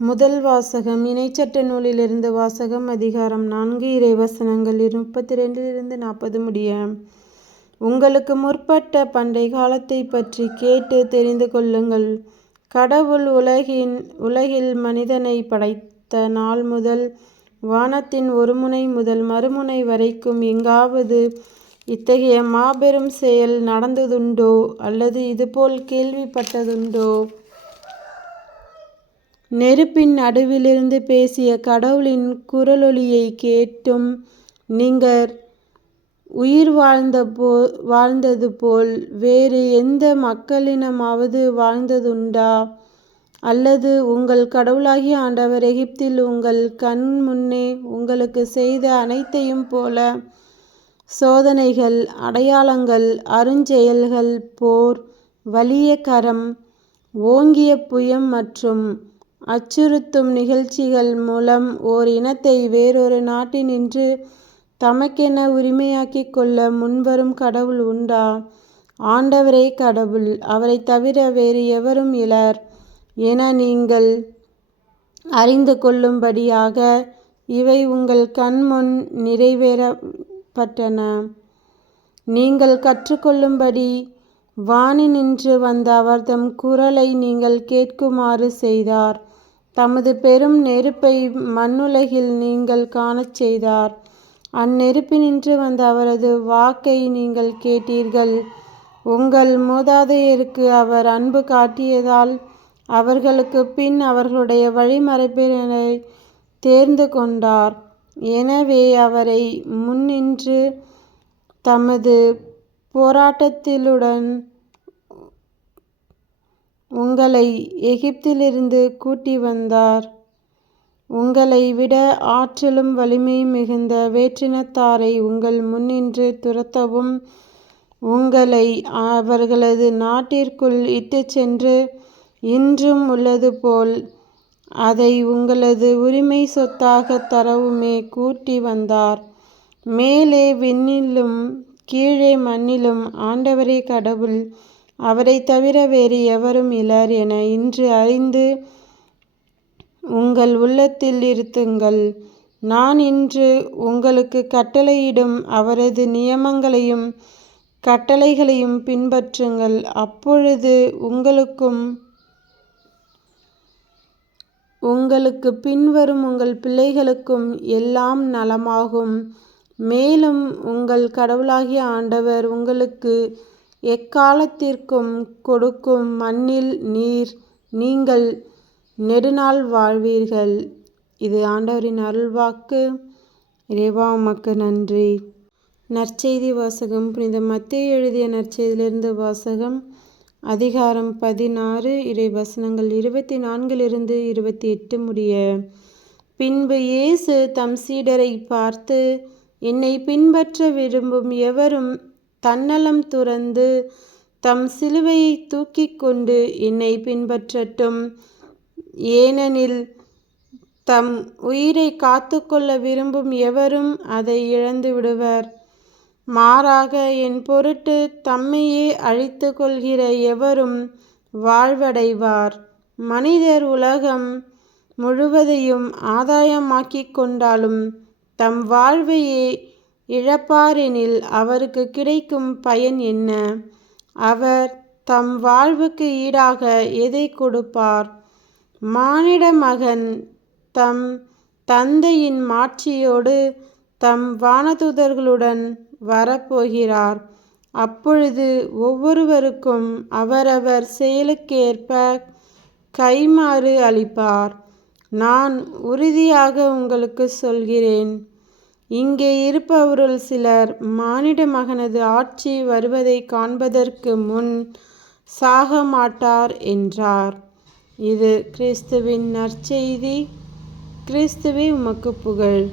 முதல் வாசகம் இணைச்சட்ட நூலிலிருந்து வாசகம் அதிகாரம் நான்கு இறைவசனங்கள் முப்பத்தி ரெண்டிலிருந்து நாற்பது முடிய. உங்களுக்கு முற்பட்ட பண்டை காலத்தை பற்றி கேட்டு தெரிந்து கொள்ளுங்கள். கடவுள் உலகின் உலகில் மனிதனை படைத்த நாள் முதல் வானத்தின் ஒரு முனை முதல் மறுமுனை வரைக்கும் எங்காவது இத்தகைய மாபெரும் செயல் நடந்ததுண்டோ அல்லது இதுபோல் கேள்விப்பட்டதுண்டோ? நெருப்பின் நடுவிலிருந்து பேசிய கடவுளின் குரலொலியை கேட்டும் நீங்கள் உயிர் வாழ்ந்த போ வாழ்ந்தது போல் வேறு எந்த மக்களினமாவது வாழ்ந்ததுண்டா? அல்லது உங்கள் கடவுளாகிய ஆண்டவர் எகிப்தில் உங்கள் கண் முன்னே உங்களுக்கு செய்த அனைத்தையும் போல சோதனைகள் அடையாளங்கள் அருஞ்செயல்கள் போர் வலிய கரம் ஓங்கிய புயம் மற்றும் அச்சுறுத்தும் நிகழ்ச்சிகள் மூலம் ஓர் இனத்தை வேறொரு நாட்டினின்று தமக்கென உரிமையாக்கிக் கொள்ள முன்வரும் கடவுள் உண்டா? ஆண்டவரே கடவுள் அவரைத் தவிர வேறு எவரும் இலர்? என நீங்கள் அறிந்து கொள்ளும்படியாக இவை உங்கள் கண்முன் நிறைவேறப்பட்டன. நீங்கள் கற்றுக்கொள்ளும்படி வானினின்று வந்த அவர்தம் குரலை நீங்கள் கேட்குமாறு செய்தார். தமது பெரும் நெருப்பை மண்ணுலகில் நீங்கள் காணச் செய்தார். அந்நெருப்பினின்று வந்த அவரது வாக்கை நீங்கள் கேட்டீர்கள். உங்கள் மூதாதையருக்கு அவர் அன்பு காட்டியதால் அவர்களுக்கு பின் அவர்களுடைய வழிமரபினரை தேர்ந்து கொண்டார். எனவே அவரை முன்னின்று தமது போராட்டத்திலுடன் உங்களை எகிப்திலிருந்து கூட்டி வந்தார். உங்களை விட ஆற்றலும் வலிமையும் மிகுந்த வேற்றினத்தாரை உங்கள் முன்னின்று துரத்தவும் உங்களை அவர்களது நாட்டிற்குள் இட்டுச் சென்று இன்றும் உள்ளது போல் அதை உங்களது உரிமை சொத்தாக தரவுமே கூட்டி வந்தார். மேலே விண்ணிலும் கீழே மண்ணிலும் ஆண்டவரே கடவுள் அவரை தவிர வேறு எவரும் இலர் என இன்று அறிந்து உங்கள் உள்ளத்தில் இருத்துங்கள். நான் இன்று உங்களுக்கு கட்டளையிடும் அவரது நியமங்களையும் கட்டளைகளையும் பின்பற்றுங்கள். அப்பொழுது உங்களுக்கும் உங்களுக்கு பின்வரும் உங்கள் பிள்ளைகளுக்கும் எல்லாம் நலமாகும். மேலும் உங்கள் கடவுளாகிய ஆண்டவர் உங்களுக்கு எக்காலத்திற்கும் கொடுக்கும் மண்ணில் நீர் நீங்கள் நெடுநாள் வாழ்வீர்கள். இது ஆண்டவரின் அருள்வாக்கு. இறைவா உமக்கு நன்றி. நற்செய்தி வாசகம். புனித மத்திய எழுதிய நற்செய்தியிலிருந்து வாசகம். அதிகாரம் பதினாறு இறை வசனங்கள் இருபத்தி நான்கிலிருந்து இருபத்தி எட்டு முடிய. பின்பு இயேசு தம் சீடரை பார்த்து என்னை பின்பற்ற விரும்பும் எவரும் தன்னலம் துறந்து தம் சிலுவையை தூக்கிக் கொண்டு என்னை பின்பற்றட்டும். ஏனெனில் தம் உயிரை காத்துக்கொள்ள விரும்பும் எவரும் அதை இழந்து விடுவர். மாறாக என் பொருட்டு தம்மையே அழித்து கொள்கிற எவரும் வாழ்வடைவார். மனிதர் உலகம் முழுவதையும் ஆதாயமாக்கிக் கொண்டாலும் தம் வாழ்வையே இழப்பாரெனில் அவருக்கு கிடைக்கும் பயன் என்ன? அவர் தம் வாழ்வுக்கு ஈடாக எதை கொடுப்பார்? மானிட மகன் தம் தந்தையின் மாட்சியோடு தம் வானதூதர்களுடன் வரப்போகிறார். அப்பொழுது ஒவ்வொருவருக்கும் அவரவர் செயலுக்கேற்ப கைமாறு அளிப்பார். நான் உறுதியாக உங்களுக்கு சொல்கிறேன். இங்கே இருப்பவருள் சிலர் மானிட மகனது ஆட்சி வருவதை காண்பதற்கு முன் சாக மாட்டார் என்றார். இது கிறிஸ்துவின் நற்செய்தி. கிறிஸ்துவே உமக்கு புகழ்.